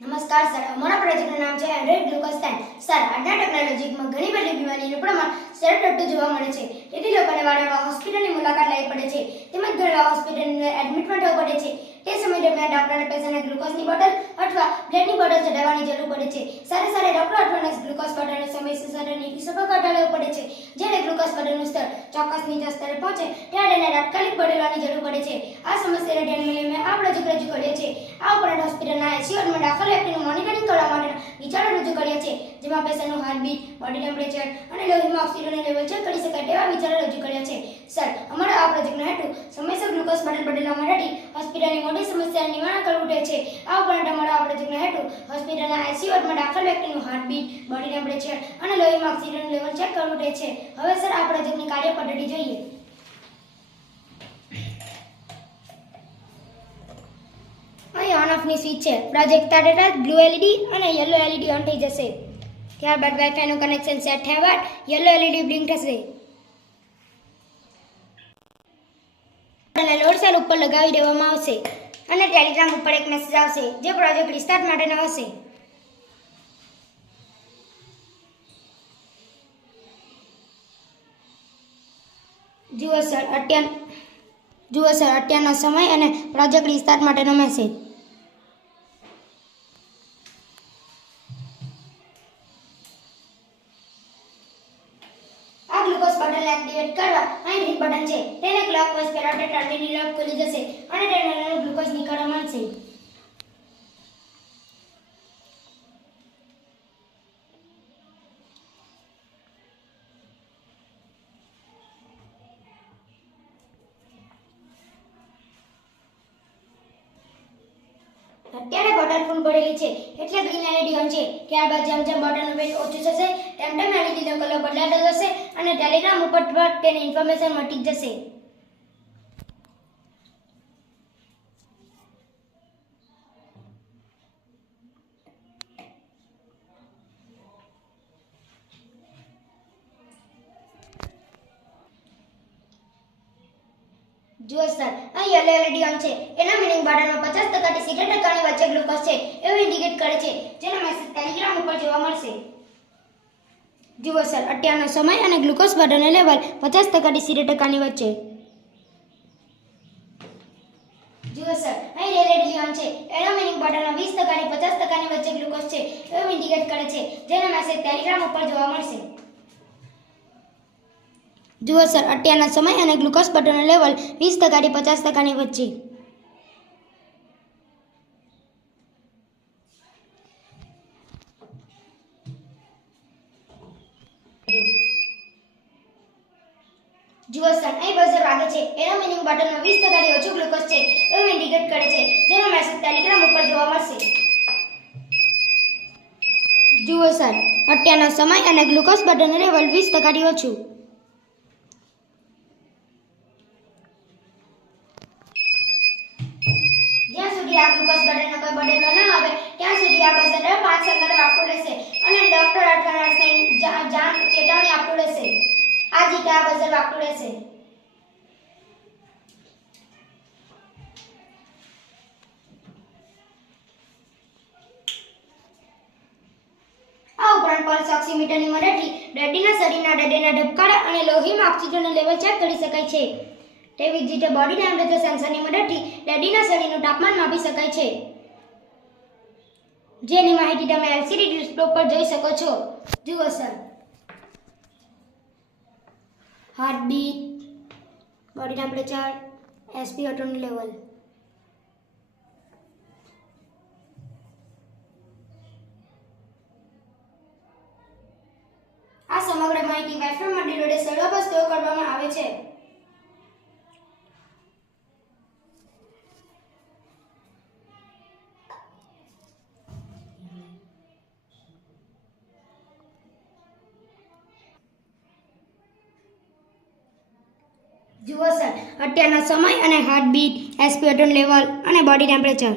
નમસ્કાર સર, અમારા પ્રોજેક્ટનું નામ છે એન્ડ્રોઇડ ગ્લુકોઝ સર, આજના ટેકનોલોજીમાં ઘણી બધી બીમારીનું પ્રમાણ સતત જોવા મળે છે. તેથી લોકોને વારંવાર હોસ્પિટલની મુલાકાત લેવી પડે છે તેમજ ઘણીવાર હોસ્પિટલની એડમિટ પણ થવું પડે છે. તે સમય દરમિયાન ડોક્ટરને પેશન્ટને ગ્લુકોઝની બોટલ અથવા બ્લડની બોટલ ચઢાવવાની જરૂર પડે છે. સાથે સાથે ડોક્ટર અથવા નર્સ ગ્લુકોઝ બોટલને સમયસર શરીરની ટીસ્યુ પર ઘટાડવું પડે છે. જ્યારે ગ્લુકોઝ બોટલનું સ્તર ચોક્કસ નીચા સ્તરે પહોંચે ત્યારે તેને તાત્કાલિક બદલવાની જરૂર પડે છે. આ સમસ્યાને ધ્યાનમાં લઈને આ પ્રોજેક્ટ રજૂ કર્યો છે. આ ઉપરાંત હોસ્પિટલના આઈસીયુમાં દાખલ વ્યક્તિનું મોનિટરિંગ કરવા માટેના વિચારો રજૂ કર્યા છે, જેમાં પેશન્ટનું હાર્ટબીટ, બોડી ટેમ્પરેચર અને લોહીમાં ઓક્સિજનનું લેવલ ચેક કરી શકાય તેવા વિચારો રજૂ કર્યા છે. સર, અમારા આ પ્રોજેક્ટનો હેતુ સમયસર ગ્લુકોઝ બોટલ બદલવા માટેથી હોસ્પિટલની મોટી સમસ્યાનું નિવારણ કરવું છે. આ ઉપરાંત અમારા આ પ્રોજેક્ટનો હેતુ હોસ્પિટલના આઈસીયુમાં દાખલ વ્યક્તિનું હાર્ટબીટ, બોડી ટેમ્પરેચર અને લોહીમાં ઓક્સિજનનું લેવલ ચેક કરવું છે. હવે સર, આ પ્રોજેક્ટની કાર્ય પદ્ધતિ જોઈએ. અહીં ઓન ઓફની સ્વિચ છે. પ્રોજેક્ટ સ્ટાર્ટ બ્લુ એલઈડી અને યલો એલઈડી ઓન થઈ જશે. ત્યારબાદ વાઈફાઈનું કનેક્શન સેટ થયા બાદ યલો એલઈડી બ્લિંક થશે અને લોડ સેલ ઉપર લગાવી દેવામાં આવશે અને ટેલિગ્રામ ઉપર એક મેસેજ આવશે જે પ્રોજેક્ટ રિસ્ટાર્ટ માટેનો હશે. જુઓ સર, અત્યારનો સમય અને પ્રોજેક્ટ રિસ્ટાર્ટ માટેનો મેસેજ. આ ગ્લુકોઝ બોટલને એક્ટિવેટ કરવા અહીં ગ્રીન બટન છે. તેને ક્લોકવાઇઝ ફેરવતા ટર્મિનલ લોક ખુલી જશે અને તેનું ગ્લુકોઝ નીકળવા માંડશે. અત્યારે બોટલ ફૂલ ભરેલી છે એટલે ગ્રીન એલઈડી ઓન છે. ત્યારબાદ જેમ જેમ બોટલનું વેટ ઓછું થશે તેમ તેમ એલઈડીનો કલર બદલાતો જશે અને ટેલિગ્રામ ઉપર તેની ઇન્ફોર્મેશન મટી જશે. જુઓ સર, અહીં યલો એલઈડી ઓન છે. એના મીનિંગ બોટલમાં 50% થી 70% વચ્ચે ગ્લુકોઝ છે એવું ઇન્ડિકેટ કરે છે, જેનો મેસેજ ટેલિગ્રામ ઉપર જોવા મળશે. જુઓ સર, અત્યારનો સમય અને ગ્લુકોઝ બોટલનું લેવલ 50% થી 70% વચ્ચે. જુઓ સર, અહીં રેડ એલઈડી ઓન છે. એનો મીનિંગ બોટલમાં 20% થી 50% વચ્ચે ગ્લુકોઝ છે એવું ઇન્ડિકેટ કરે છે, જેનો મેસેજ ટેલિગ્રામ ઉપર જોવા મળશે. જુઓ સર, અત્યારના સમય અને ગ્લુકોઝ બોટલનું લેવલ 20% થી 50% વચ્ચે. જુઓ સર, અહીં બઝર વાગે છે. એનો મીનિંગ બોટલમાં 20% થી ઓછું ગ્લુકોઝ છે એવું ઇન્ડિકેટ કરે છે, જેનો મેસેજ ટેલિગ્રામ ઉપર જોવા મળશે. જુઓ સર, અત્યારનો સમય અને ગ્લુકોઝ બોટલનું લેવલ 20% થી ઓછું. જ્યાં સુધી આ ગ્લુકોઝ બોટલનો કોઈ બદલવા ન આવે ત્યાં સુધી આ બઝર દર 5 સેકન્ડ વાગતું રહેશે અને ડોક્ટર અથવા નર્સને ચેતવણી આપતું રહેશે. આ રીતે આ બઝર વાગતું રહેશે. આ ઉપરાંત પલ્સ ઓક્સિમીટરની મદદથી દર્દીના શરીરના હૃદયના ધબકારા અને લોહીમાં ઓક્સિજનનું લેવલ ચેક કરી શકાય છે. તેવી જ રીતે બોડી ટેમ્પરેચર સેન્સરની મદદથી દર્દીના શરીરનું તાપમાન માપી શકાય છે, જેની માહિતી તમે એલસીડી ડિસ્પ્લે પર જોઈ શકો છો. જુઓ sir, heartbeat, body temperature, SPO two level. આ સમગ્ર માહિતી વાઈફાઈમાં ડિલોડે સર્વર પર સ્ટોર કરવામાં આવે છે. જુઓ સર, અત્યારનો સમય અને હાર્ટબીટ, એસપીઓ2 લેવલ અને બોડી ટેમ્પરેચર.